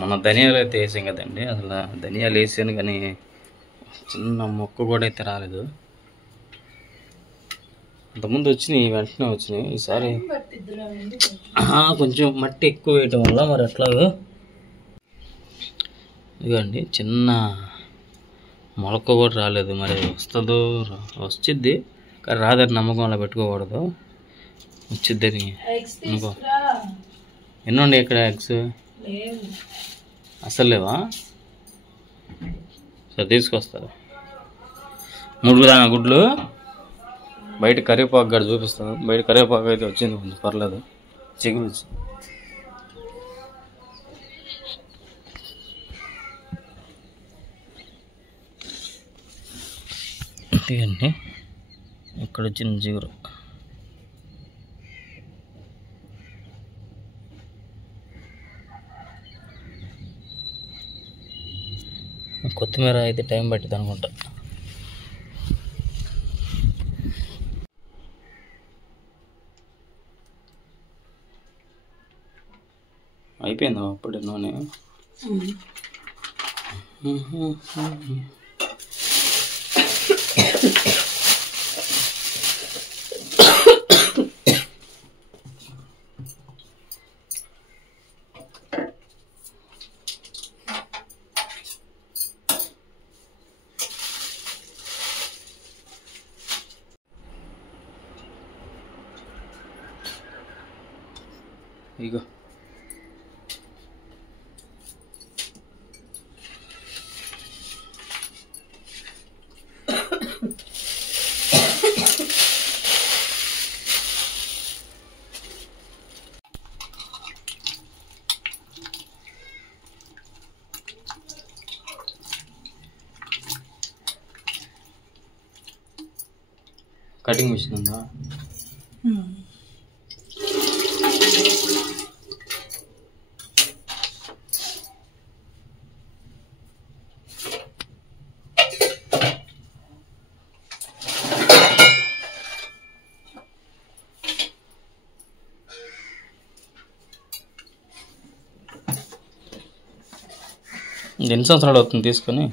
మన ధనియాలు అయితే వేసాం కదండి, అసలు ధనియాలు వేసాను కానీ చిన్న మొక్క కూడా అయితే రాలేదు. అంతకుముందు వచ్చినాయి, వెంటనే వచ్చినాయి. ఈసారి కొంచెం మట్టి ఎక్కువ వేయటం వల్ల మరి ఎట్లాగో ఇదిగోండి చిన్న మొలక కూడా రాలేదు. మరి వస్తుందో వచ్చిద్ది కానీ రాదని నమ్మకంలో పెట్టుకోకూడదు, వచ్చిద్దని అనుకో. ఎన్ని ఉండే ఇక్కడ ఎగ్స్ అసలు లేవా? సరే తీసుకొస్తారు 3 గుడ్లు. బయట కరివేపాకు గడ చూపిస్తాను. బయట కరివేపాకు అయితే వచ్చింది, కొంచెం పర్లేదు, చిగురు వచ్చి. ఇదండి ఇక్కడ వచ్చిన చిగురు. కొత్తిమీర అయితే టైం పట్టింది అనుకుంటా. అయిపోయిందా అప్పుడే నూనె? ఇగో కటింగ్ మిషన్ ఉందా? ఎన్ని సంవత్సరాలు అవుతుంది తీసుకొని?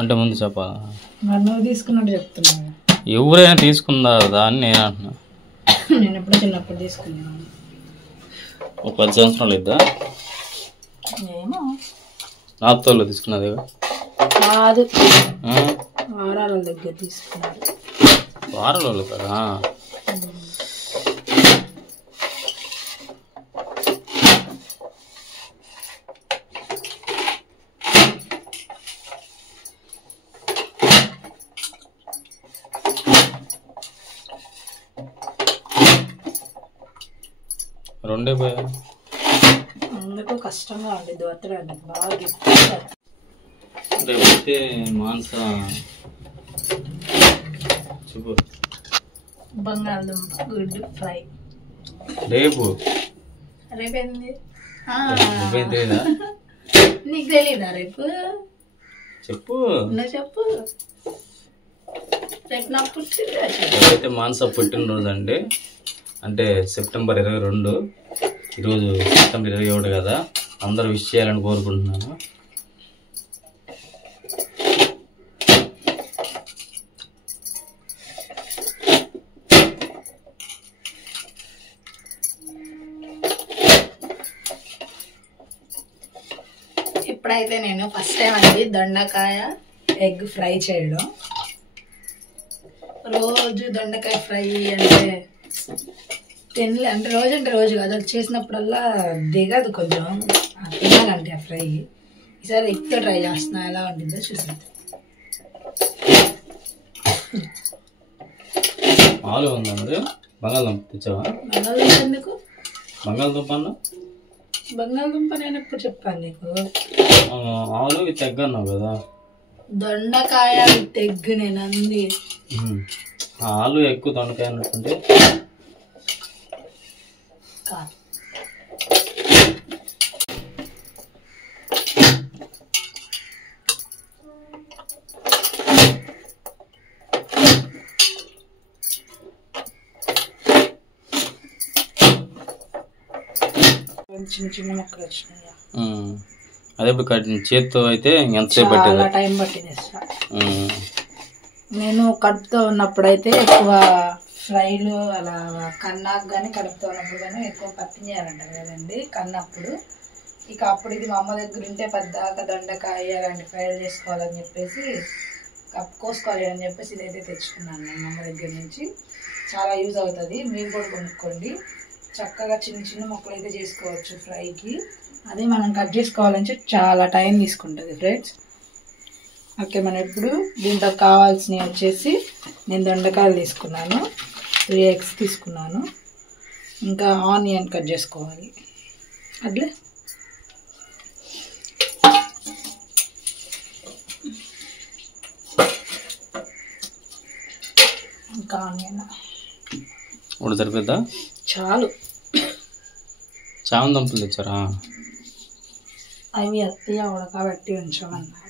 అంటే ముందు చెప్పాలా? తీసుకున్నట్టు చెప్తున్నా. ఎవరైనా తీసుకుందా అని నేను అంటున్నా. నేను ఎప్పుడు చిన్నప్పుడు తీసుకున్నాను. ఒక 10 సంవత్సరాలు ఇద్దా? ఏమో నాతో తీసుకున్నది కాదు, వారాల దగ్గర తీసుకున్నది. వారాలు కదా? రెండే పోయా, అందుకు కష్టంగా ఉంది దోతడానికి. బాగా రేపైతే మాంస చెప్పు. బంగాళదుంప గుడ్డు ఫ్రై రేపు. రేపేంది? తెలీదా? నీకు తెలీదా? రేపు చెప్పు. నువ్వు చెప్పు. రేపు నా పుట్టినరోజు. రేపైతే మాంస పుట్టినరోజు అండి. అంటే సెప్టెంబర్ 22. ఈరోజు సెప్టెంబర్ 21 కదా. అందరూ విష్ చేయాలని కోరుకుంటున్నాను. ఇప్పుడైతే నేను ఫస్ట్ టైం అండి దొండకాయ ఎగ్ ఫ్రై చేయడం. రోజు దొండకాయ ఫ్రై అంటే అంటే రోజు కాదు, అది చేసినప్పుడల్లా దిగదు కొంచెం తినాలంటే ఆ ఫ్రై. ఈసారి ఎగ్తో ట్రై చేస్తున్నా, ఎలా ఉంటుందో చూసి. ఆలు ఉందా మరి? బంగాళదుంప తెచ్చావా? బంగాళదుంప ఎందుకు? బంగాళదుంప అన్న బంగాళదుంప నేను ఎప్పుడు చెప్పాను నీకు? ఆలు విత్ ఎగ్ అన్నావు కదా. దొండకాయ విత్ ఎగ్ నేను అంది. ఆలు ఎక్కువ దొండకాయ అన్నట్టుంటే కాదు. చిన్న చిన్న ముక్కలు వచ్చినాయి. అదే ఇప్పుడు చేతితో అయితే ఎంతసేపు పట్టేది? చాలా టైం పట్టింది. నేను కడుపుతో ఉన్నప్పుడైతే ఎక్కువ ఫ్రైలు అలా కన్నాకు కానీ కడుపుతో ఉన్నప్పుడు కానీ ఎక్కువ పట్టించాలంట కదండి కన్నప్పుడు. ఇక అప్పుడు ఇది మా అమ్మ దగ్గర ఉంటే పెద్దగా దొండకాయ అలాంటి ఫ్రైలు చేసుకోవాలని చెప్పేసి కోసుకోవాలి అని చెప్పేసి ఇదైతే తెచ్చుకున్నాను నేను మా అమ్మ దగ్గర నుంచి. చాలా యూజ్ అవుతుంది, మీరు కూడా కొనుక్కోండి. చక్కగా చిన్న చిన్న ముక్కలు అయితే చేసుకోవచ్చు ఫ్రైకి. అదే మనం కట్ చేసుకోవాలంటే చాలా టైం తీసుకుంటుంది ఫ్రెండ్స్. ఓకే, మనం ఇప్పుడు దీంట్లో కావాల్సినవి వచ్చేసి నేను దొండకాయలు తీసుకున్నాను, 3 eggs తీసుకున్నాను, ఇంకా ఆనియన్ కట్ చేసుకోవాలి అట్లే. ఇంకా ఆనియన్ ఇప్పుడు సరిపోద్దా? చాలు. చామం దుంపలు తెచ్చారా? అవి అత్తయ్య ఉడకబెట్టి ఉంచమన్నారు.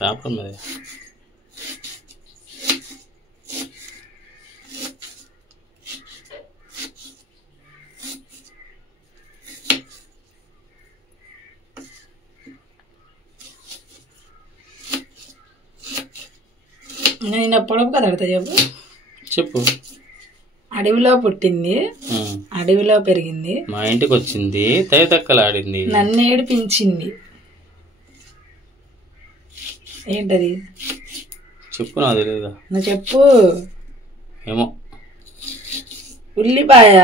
పేపర్ మీద నేను పొడవు కదా అడతా చెప్పు. అడవిలో పుట్టింది, అడవిలో పెరిగింది, మా ఇంటికి వచ్చింది, తైతక్కలాడింది, నన్ను ఏడిపించింది. ఏంటది చెప్పు, నాకు తెలియదుగా. నువ్వు చెప్పు. ఏమో. ఉల్లిపాయ.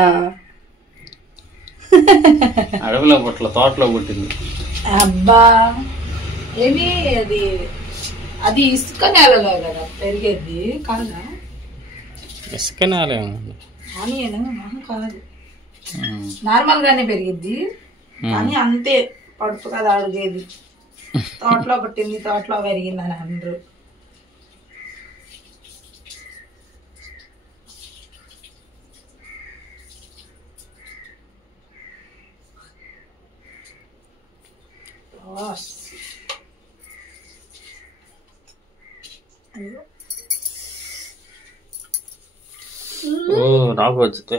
అడవిలో పుట్ల తోటలో పుట్టింది. అబ్బా, ఏమి అది? అది ఇసుక నేలలో కదా పెరిగేది కాదా? ఇసుక నేల ఆనియన్ కాదు, నార్మల్ గానే పెరిగిద్ది కానీ అంతే పడుపు కదా అడిగేది. తోటలో పుట్టింది, తోటలో పెరిగింది అని అందరు. నాకు వచ్చితే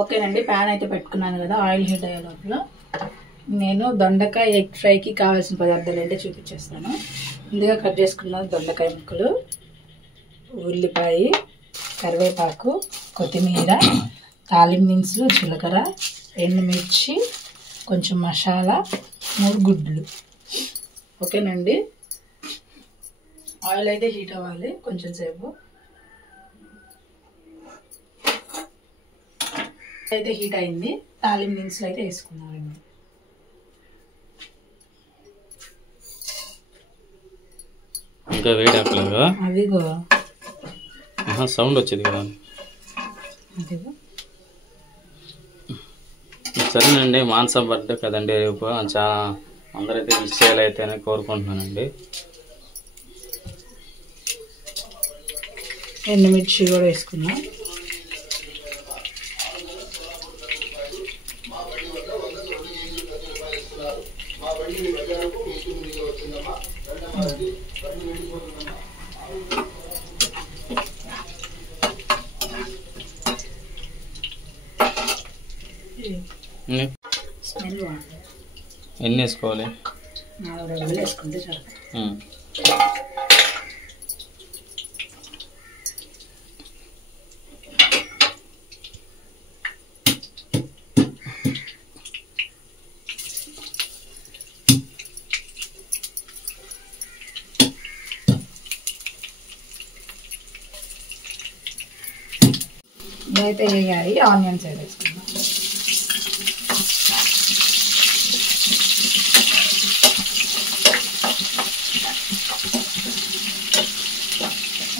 ఓకేనండి, ప్యాన్ అయితే పెట్టుకున్నాను కదా. ఆయిల్ హీట్ అయ్యే లోపల నేను దొండకాయ ఎగ్ ఫ్రైకి కావాల్సిన పదార్థాలు అయితే చూపించేస్తాను. ముందుగా కట్ చేసుకున్న దొండకాయ ముక్కలు, ఉల్లిపాయ, కరివేపాకు, కొత్తిమీర, తాలింపు దినుసులు, జీలకర్ర, ఎండుమిర్చి, కొంచెం మసాలా, 3 గుడ్లు. ఓకేనండి, ఆయిల్ అయితే హీట్ అవ్వాలి కొంచెం సేపు. అయితే హీట్ అయింది, తాలింపు దినుసులు అయితే వేసుకున్నామండి. ఇంకా వేడి అక్కలేదా? అదిగో సౌండ్ వచ్చేది కదా. అదిగో సరేనండి, మానస బర్త్డే కదండి రేపు, చాలా అందరైతే విష్ చేయాలైతే అని కోరుకుంటున్నానండి. ఎండుమిర్చి కూడా వేసుకున్నాం. స్మెల్ బాగుంటుంది. ఎన్ని వేసుకోవాలి? 4 రెబ్బలు వేసుకుంటే చాలు. ఇదైతే వేయాలి. ఆనియన్స్ వేసుకుందాం.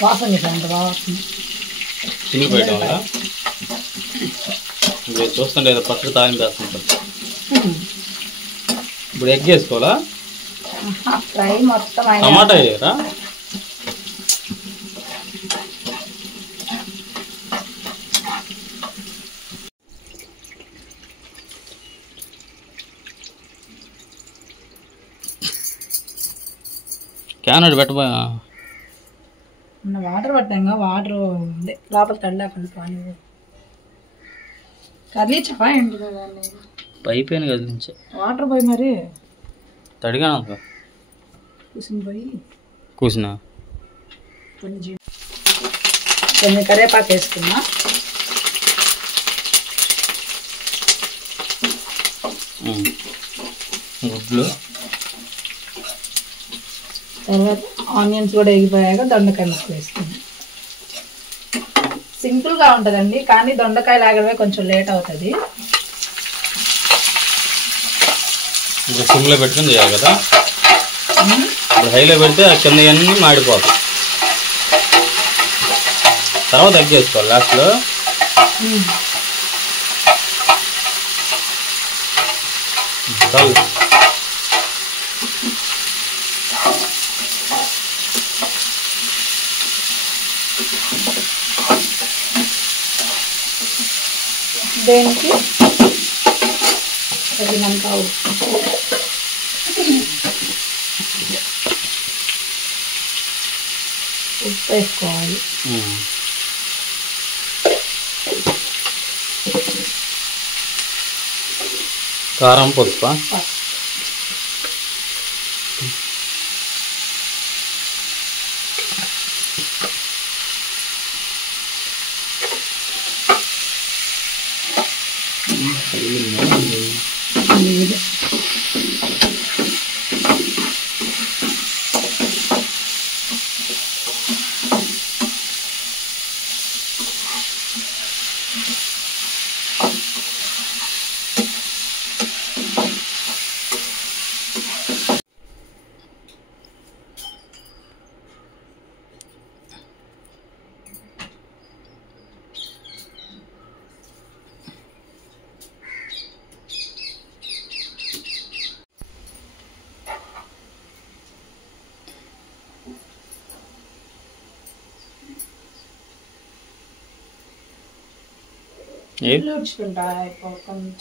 వాసన చేసాను వాసన చినిగిపోయటం వల్ల ఇప్పుడు చూస్తుంటే ఏదో పచ్చడి తాలింపు వేస్తుంటాం. ఇప్పుడు ఎగ్ వేసుకోవాలా? ఫ్రై మొత్తం టమాటా వేయరా? క్యాన్ అటు పెట్టబోయా. వాటర్ పట్టాంగా, వాటర్ లోపల తల్లాకండి. పానీ కదిలించవా ఏంటి దాన్ని? పైపోయిన కదిలించా. వాటర్ పోయి మరి తడిగా అంత కూర్చుని పోయి కూర్చున్నా. కొన్ని కరివేపాకు వేసుకున్నా. గుడ్లు, తర్వాత ఆనియన్స్ కూడా ఎగిపోయాక దొండకాయ ముక్క వేసుకున్నాం. సింపుల్గా ఉంటుందండి, కానీ దొండకాయ లాగడమే కొంచెం లేట్ అవుతుంది. ఇప్పుడు సిమ్లో పెట్టుకుని చేయాలి కదా. ఇప్పుడు హైలో పెడితే ఆ కింద అన్నీ మాడిపోతాయి. తర్వాత ఎగ్ వేసుకోవాలి లాస్ట్లో. చాలు. దేనికి తగినంత ఉప్పు వేసుకోవాలి. కారం, పసుపు.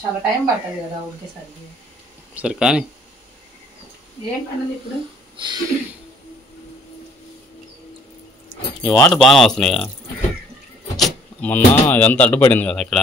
చాలా టైం పడుతుంది కదా ఉడికేసరికి. సరే కానీ ఏం పన్నది ఇప్పుడు. ఈ వాటర్ బాగా వస్తున్నాయా? మొన్న ఇదంతా అడ్డుపడింది కదా ఇక్కడ.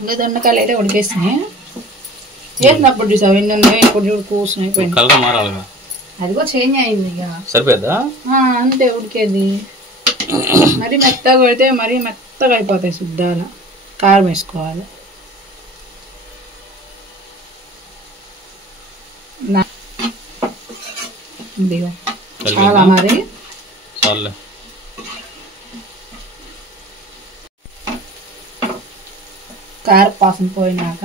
ఇంకా దొండకాయలు అయితే ఉడికేసినాయి. వేసినప్పుడు చూసావు ఎన్ని ఉన్నాయి, ఇప్పుడు చూడు కూర్చుని కలర్ మారాలి. అది కూడా చేంజ్ అయింది. ఇక సరిపోద్దా? అంతే ఉడికేది. మరీ మెత్తగా పెడితే మరీ మెత్తగా అయిపోతాయి. శుద్ధాల కారం వేసుకోవాలి. చాలా మరి చాలే. కారపాసం పోయినాక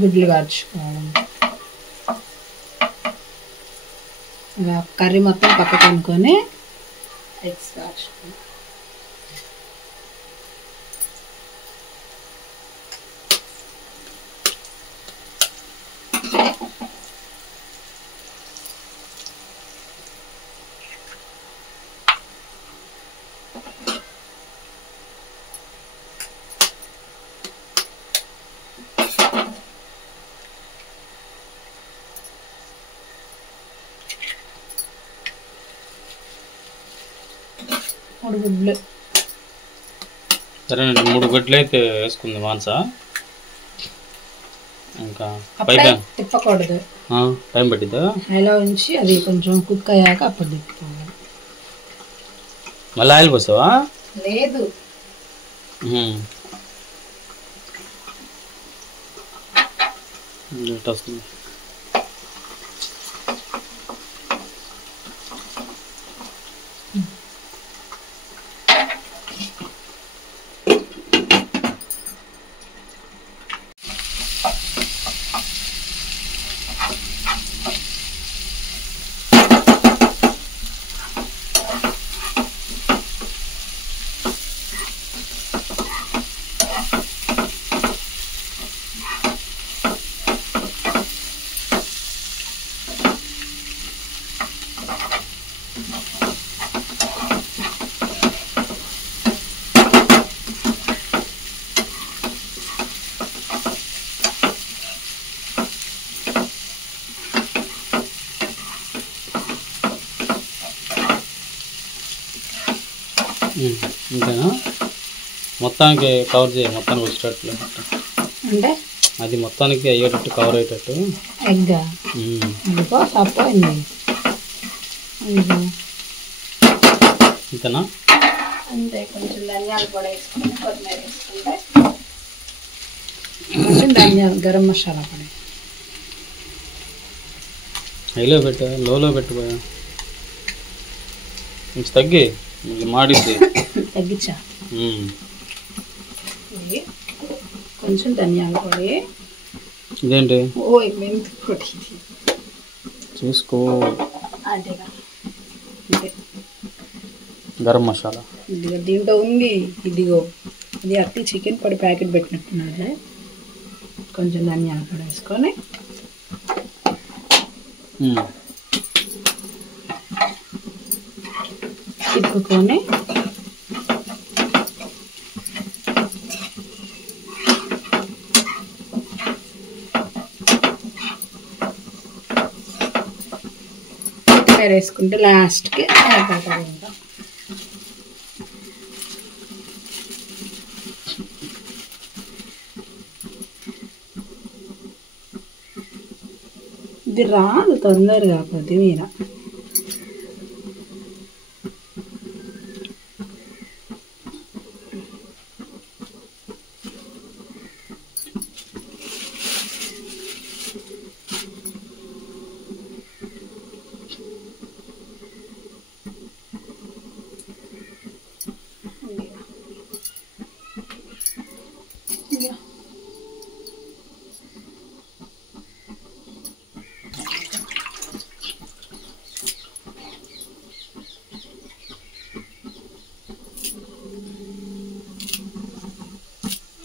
గుడ్లు కార్చుకోవడం. కర్రీ మొత్తం పక్కకు అనుకొని ఎగ్స్ కార్చుకోవడం. గుడ్లు సరేనండి. 3 గుడ్లు అయితే వేసుకుంది మాంస. ఇంకా తిప్పకూడదు, టైం పట్టిద్దా? హైలో ఉంచి అది కొంచెం కుక్ అయ్యాక అప్పుడు తిప్పుకోవాలి. మళ్ళీ ఆయిల్ పోసావా? లేదు, వస్తుంది. ఇంతేనా? మొత్తానికి కవర్ చేయాలి, మొత్తానికి వచ్చేటట్లు అంటే అది మొత్తానికి అయ్యేటట్టు కవర్ అయ్యేటట్టు. ఎగ్ ఇంతేనా? అంతే. కొంచెం ధనియాల పొడి వేసుకొని కొత్తిమీర వేసుకుంటే కొంచెం ధనియాల గరం మసాలా పొడి. హైలో పెట్టా, లోలో పెట్టిపోయా, కొంచెం తగ్గి మాడిద్ది. తగ్గించా. కొంచెం ధనియాల పొడి. ఇదేంటి? మెంతి పొడి చూసుకో. అదేగా గరం మసాలా ఇదిగో దీంట్లో ఉంది. ఇదిగో ఇది అట్టి చికెన్ పొడి ప్యాకెట్ పెట్టినట్టున్నాడు. కొంచెం ధనియాల పొడి వేసుకొని తిప్పుకొని వేసుకుంటే లాస్ట్కి అయిపోతుంది. ఇంకా ఇది రాదు తొందరగా కొత్తిమీర.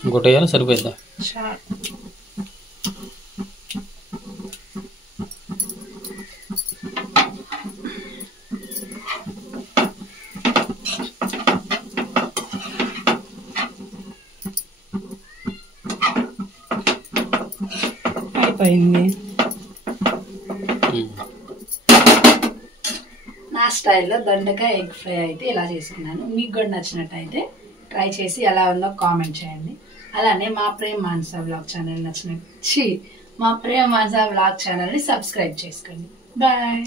ఇంకోటి వేయాలి, సరిపోద్దా? అయిపోయింది. నా స్టైల్లో దొండకాయ ఎగ్ ఫ్రై అయితే ఇలా చేసుకున్నాను. మీకు కూడా నచ్చినట్టయితే ట్రై చేసి ఎలా ఉందో కామెంట్ చేయండి. అలానే మా ప్రేమ్ మానస వ్లాగ్ ఛానల్ మా ప్రేమ్ మానస వ్లాగ్ ఛానల్ని సబ్స్క్రైబ్ చేసుకోండి. బాయ్.